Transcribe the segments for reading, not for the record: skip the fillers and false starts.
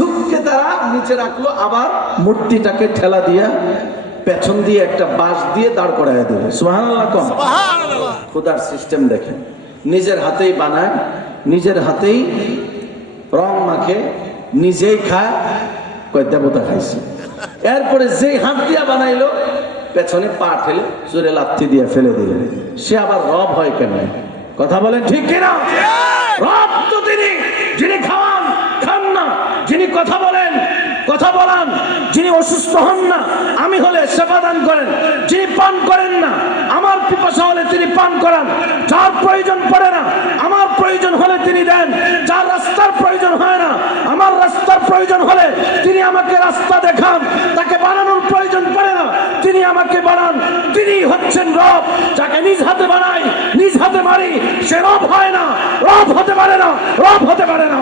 সিন্ধুককে তারা নিচে রাখলো, আবার মূর্তিটাকে ঠেলা দিয়া পেছন দিয়ে একটা বাঁশ দিয়ে দাঁড় করাইয়া দিল। সুবহানাল্লাহ। খোদার সিস্টেম দেখেন, নিজের হাতেই বানায়, নিজের হাতেই রং মাখে, নিজেই খায়, কয় দেবতা খাইছে। এরপরে যেই হাত দিয়া বানাইলো পেছনে পা ঠেলে জোরে লাথি দিয়ে ফেলে দিল। সে আবার রব হয় কেন? কথা বলেন ঠিক কিনা? রব তো তিনি, যিনি খাওয়ান খান না, যিনি কথা বলেন কথা বলান, যিনি অসুস্থ হন না আমি হলে সেবা দান করেন, যিনি পান করেন না আমার পিপাসা হলে তিনি পান করান, যার প্রয়োজন পড়ে না আমার প্রয়োজন হলে তিনি দেন, যার রাস্তার প্রয়োজন হয় না আমার রাস্তার প্রয়োজন হলে তিনি আমাকে রাস্তা দেখান, তাকে বানানোর প্রয়োজন পড়ে না তিনি আমাকে বানান। তিনি হচ্ছেন রব। যাকে নিজ হাতে বানাই নিজ হাতে মারি সে রব হয় না, রব হতে পারে না, রব হতে পারে না।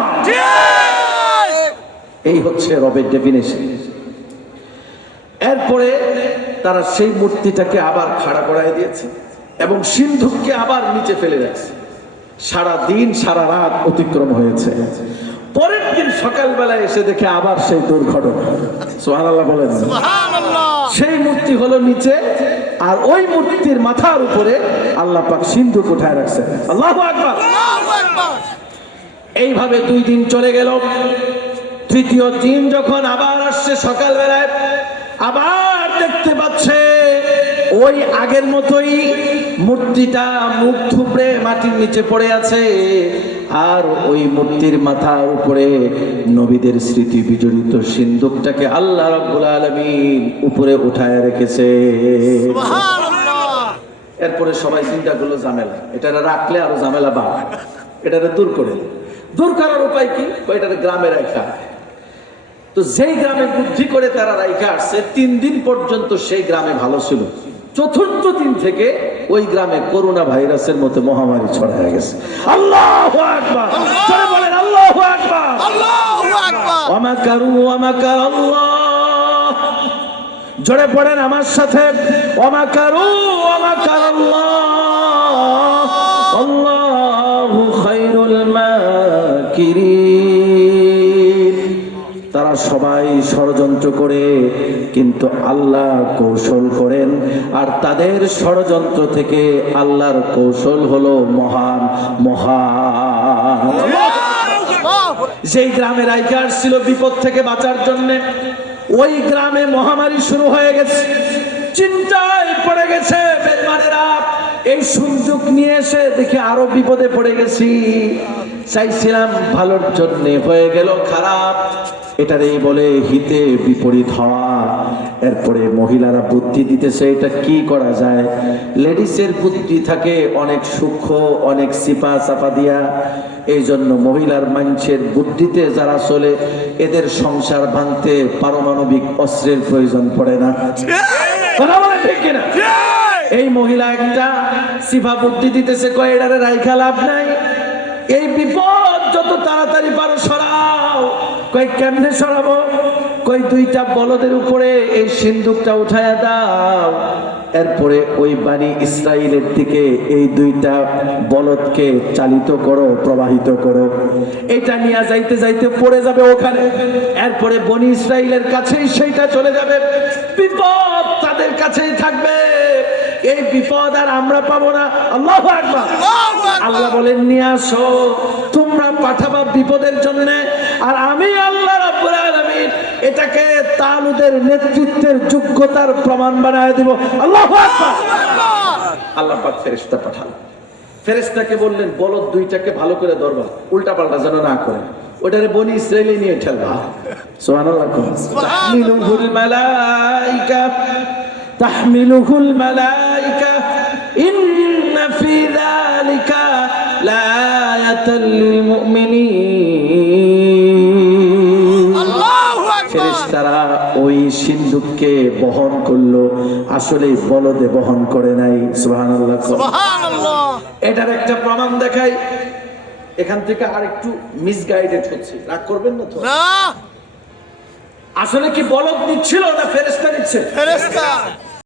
এই হচ্ছে রবের ডেফিনেশন। এরপরে তারা সেই মূর্তিটাকে আবার খাড়া করায় দিয়েছে এবং সিন্ধুককে আবার নিচে ফেলে রাখছে। সারা দিন সারা রাত অতিক্রম হয়েছে। পরের দিন সকালবেলায় এসে দেখে আবার সেই দুর্ঘটনা। সুবহানাল্লাহ বলেন। সেই মূর্তি হলো নিচে, আর ওই মূর্তির মাথার উপরে আল্লাহ পাক সিন্ধুক উঠায় রাখছে। আল্লাহু আকবার। এইভাবে 2 দিন চলে গেল। তৃতীয় দিন যখন আবার আসছে সকালবেলায়, আবার দেখতে পাচ্ছে ওই আগের মতোই মূর্তিটা মুখ থুবড়ে মাটির নিচে পড়ে আছে, আর ওই মূর্তির মাথার উপরে নবীদের স্মৃতি বিজড়িত সিন্ধুকটাকে আল্লাহ রাব্বুল আলামিন উপরে উঠায় রেখেছে। সুবহানাল্লাহ। এরপরে সবাই চিন্তা করলো ঝামেলা, এটা রাখলে আরো ঝামেলা বাড়বে, এটা দূর করে। দূর করার উপায় কি? এটা গ্রামে রাখা। তো যেই গ্রামে বুদ্ধি করে তারা রাইখা আসছে 3 দিন পর্যন্ত সেই গ্রামে ভালো ছিল। 4র্থ দিন থেকে ওই গ্রামে করোনা ভাইরাসের মতো মহামারী ছড়ায় গেছে। আল্লাহু আকবার। জোরে বলেন আল্লাহু আকবার। আল্লাহু আকবার। ওয়া মাকারু ওয়া মাকার আল্লাহ। জোরে পড়েন আমার সাথে, ওয়া মাকারু ওয়া মাকার আল্লাহ। আল্লাহু খায়রুল মাকিরিন। তারা সবাই ষড়যন্ত্র করে, কিন্তু আল্লাহ কৌশল করেন, আর তাদের ষড়যন্ত্র থেকে আল্লাহর কৌশল হলো মহান মহান। যেই গ্রামে রাইখা ছিল বিপদ থেকে বাঁচার জন্য, ওই গ্রামে মহামারী শুরু হয়ে গেছে। চিন্তায় পড়ে গেছে বেঈমানেরা। এই সুযোগ নিয়ে এসে দেখে আরো বিপদে পড়ে গেছি। চাইছিলাম ভালোর জন্য, হয়ে গেল খারাপ। এটারই বলে হিতে বিপরীত হওয়া। এরপরে মহিলারা বুদ্ধি দিতেছে এটা কি করা যায়। লেডিসের বুদ্ধি থাকে অনেক সূক্ষ্ম, অনেক সিপা চাপা দিয়া। এই জন্য মহিলার মানুষের বুদ্ধিতে যারা চলে এদের সংসার ভাঙতে পারমাণবিক অস্ত্রের প্রয়োজন পড়ে না। কথা বলে ঠিক কিনা? এই মহিলা একটা সিফা বুদ্ধি দিতেছে, কয় এটারে রাইখা লাভ নাই, এই বিপদ যত তাড়াতাড়ি পারো সরাও। কয় কেমনে সরাবো? কয় 2টা বলদের উপরে এই সিন্ধুকটা উঠায়া দাও। এরপরে ওই বানি ইসরাইলের দিকে এই 2টা বলদকে চালিত করো, প্রবাহিত করো। এটা নিয়ে যাইতে যাইতে পড়ে যাবে ওখানে। এরপরে বনি ইসরাইলের কাছেই সেইটা চলে যাবে। বিপদ তাদের কাছেই থাকবে। এই বিপদ আর আমরা পাবো না। আল্লাহু আকবার। আল্লাহ বলেন নিয়ে আসো, তোমরা পাঠাবা বিপদের জন্য, আর আমি আল্লাহ রাব্বুল আলামিন এটাকে তালুদের নেতৃত্বের যোগ্যতার প্রমাণ বানায় দিব। আল্লাহু আকবার। আল্লাহ পাক ফেরেশতা পাঠালেন। ফেরেশতাকে বললেন বলদ 2টাকে ভালো করে ধরবা, উল্টা পাল্টা যেন না করে। ওটারে বনি ইসরাইলে নিয়ে ঠেলবা। সুবহানাল্লাহ। তাহমিলুহুল মালাইকা তাহমিলুহুল মালাইকা ইন্না ফি যালিকা লাআয়াতাল লিল মুমিনিন। আল্লাহু আকবার। ফেরেশতারা ওই সিন্ধুককে বহন করলো, আসলে বলদে বহন করে নাই। সুবহানাল্লাহ সুবহানাল্লাহ। এটার একটা প্রমাণ দেখাই। এখান থেকে আরেকটু মিসগাইডেড হচ্ছে, রাগ করবেন না তো? না। আসলে কি বলদ নিচ্ছিল না ফেরেশতা নিচ্ছে? ফেরেশতা।